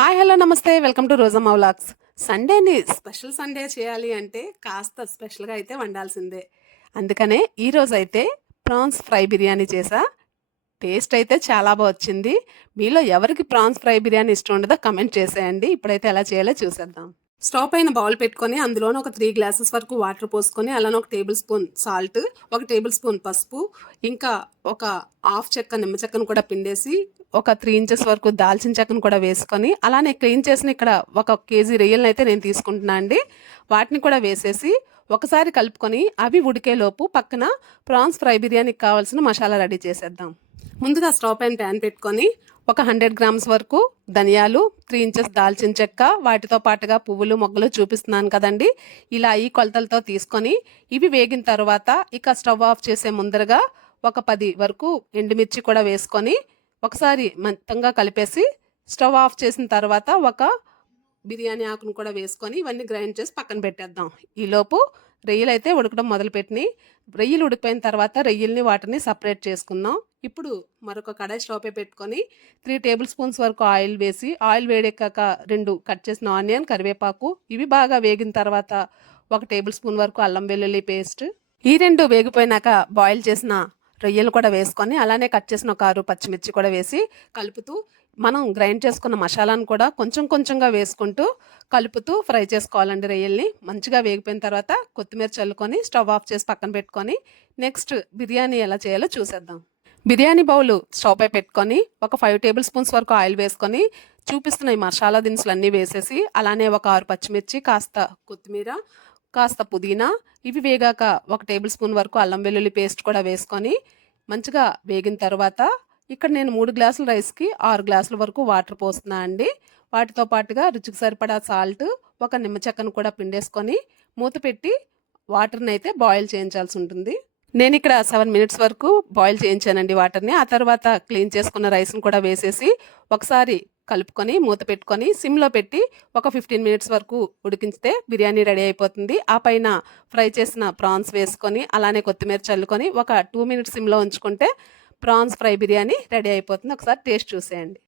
Hi hello నమస్తే welcome to Rojamma vlogs. సండేని special Sunday చేయాలి అంటే కాస్త స్పెషల్గా అయితే వండాల్సిందే. అందుకనే ఈరోజు అయితే ప్రాన్స్ ఫ్రై బిర్యానీ చేసా. టేస్ట్ అయితే చాలా బాగా వచ్చింది. మీలో ఎవరికి ప్రాన్స్ ఫ్రై బిర్యానీ ఇష్టం ఉండదో కమెంట్ చేసేయండి. ఇప్పుడైతే ఎలా చేయాలో చూసేద్దాం. స్టవ్ పైన బౌల్ పెట్టుకొని అందులోనే ఒక 3 గ్లాసెస్ వరకు వాటర్ పోసుకొని అలానే ఒక టేబుల్ స్పూన్ సాల్ట్, ఒక టేబుల్ స్పూన్ పసుపు, ఇంకా ఒక హాఫ్ చెక్క నిమ్మ చెక్కను కూడా పిండేసి ఒక 3 ఇంచెస్ వరకు దాల్చిన చెక్కను కూడా వేసుకొని అలానే క్లీన్ చేసిన ఇక్కడ 1 కేజీ రొయ్యలను అయితే నేను తీసుకుంటున్నా అండి. వాటిని కూడా వేసేసి ఒకసారి కలుపుకొని అవి ఉడికేలోపు పక్కన ప్రాన్స్ ఫ్రై బిర్యానీకి కావాల్సిన మసాలా రెడీ చేసేద్దాం. ముందుగా స్టవ్ పైన ప్యాన్ పెట్టుకొని ఒక 100 గ్రామ్స్ వరకు ధనియాలు, 3 ఇంచెస్ దాల్చిన చెక్క, వాటితో పాటుగా పువ్వులు మొగ్గలు చూపిస్తున్నాను కదండి. ఇలా ఈ కొలతలతో తీసుకొని ఇవి వేగిన తర్వాత ఇక స్టవ్ ఆఫ్ చేసే ముందరగా ఒక 10 వరకు ఎండుమిర్చి కూడా వేసుకొని ఒకసారి మొత్తంగా కలిపేసి స్టవ్ ఆఫ్ చేసిన తర్వాత ఒక బిర్యానీ ఆకును కూడా వేసుకొని ఇవన్నీ గ్రైండ్ చేసి పక్కన పెట్టేద్దాం. ఈలోపు రొయ్యలు అయితే ఉడకడం మొదలుపెట్టినాయి. రొయ్యలు ఉడికిపోయిన తర్వాత రొయ్యల్ని వాటిని సపరేట్ చేసుకుందాం. ఇప్పుడు మరొక కడాయి స్టవ్ పై పెట్టుకొని 3 టేబుల్ స్పూన్స్ వరకు ఆయిల్ వేసి ఆయిల్ వేడెక్కాక 2 కట్ చేసిన ఆనియన్, కరివేపాకు ఇవి బాగా వేగిన తర్వాత 1 టేబుల్ స్పూన్ వరకు అల్లం వెల్లుల్లి పేస్ట్, ఈ 2 వేగిపోయినాక బాయిల్ చేసిన రొయ్యలు కూడా వేసుకొని అలానే కట్ చేసిన ఒక 6 పచ్చిమిర్చి కూడా వేసి కలుపుతూ మనం గ్రైండ్ చేసుకున్న మసాలాను కూడా కొంచెం కొంచెంగా వేసుకుంటూ కలుపుతూ ఫ్రై చేసుకోవాలండి. రొయ్యల్ని మంచిగా వేగిపోయిన తర్వాత కొత్తిమీర చల్లుకొని స్టవ్ ఆఫ్ చేసి పక్కన పెట్టుకొని నెక్స్ట్ బిర్యానీ ఎలా చేయాలో చూసేద్దాం. బిర్యానీ బౌల్ స్టవ్ పై పెట్టుకొని ఒక 5 టేబుల్ స్పూన్స్ వరకు ఆయిల్ వేసుకొని చూపిస్తున్న ఈ మసాలా దినుసులు అన్నీ వేసేసి అలానే ఒక 6 పచ్చిమిర్చి, కాస్త కొత్తిమీర, కాస్త పుదీనా ఇవి వేగాక 1 టేబుల్ స్పూన్ వరకు అల్లం వెల్లుల్లి పేస్ట్ కూడా వేసుకొని మంచిగా వేగిన తర్వాత ఇక్కడ నేను 3 గ్లాసుల రైస్కి 6 గ్లాసుల వరకు వాటర్ పోస్తున్నా అండి. వాటితో పాటుగా రుచికి సరిపడా సాల్ట్, ఒక నిమ్మ చెక్కను కూడా పిండేసుకొని మూత పెట్టి వాటర్ని అయితే బాయిల్ చేయించాల్సి ఉంటుంది. నేను ఇక్కడ 7 మినిట్స్ వరకు బాయిల్ చేయించానండి వాటర్ని. ఆ తర్వాత క్లీన్ చేసుకున్న రైస్ని కూడా వేసేసి ఒకసారి కలుపుకొని మూత పెట్టుకొని సిమ్లో పెట్టి ఒక 15 మినిట్స్ వరకు ఉడికించితే బిర్యానీ రెడీ అయిపోతుంది. ఆ పైన ఫ్రై చేసిన ప్రాన్స్ వేసుకొని అలానే కొత్తిమీర చల్లుకొని ఒక 2 మినిట్స్ సిమ్లో ఉంచుకుంటే ప్రాన్స్ ఫ్రై బిర్యానీ రెడీ అయిపోతుంది. ఒకసారి టేస్ట్ చూసేయండి.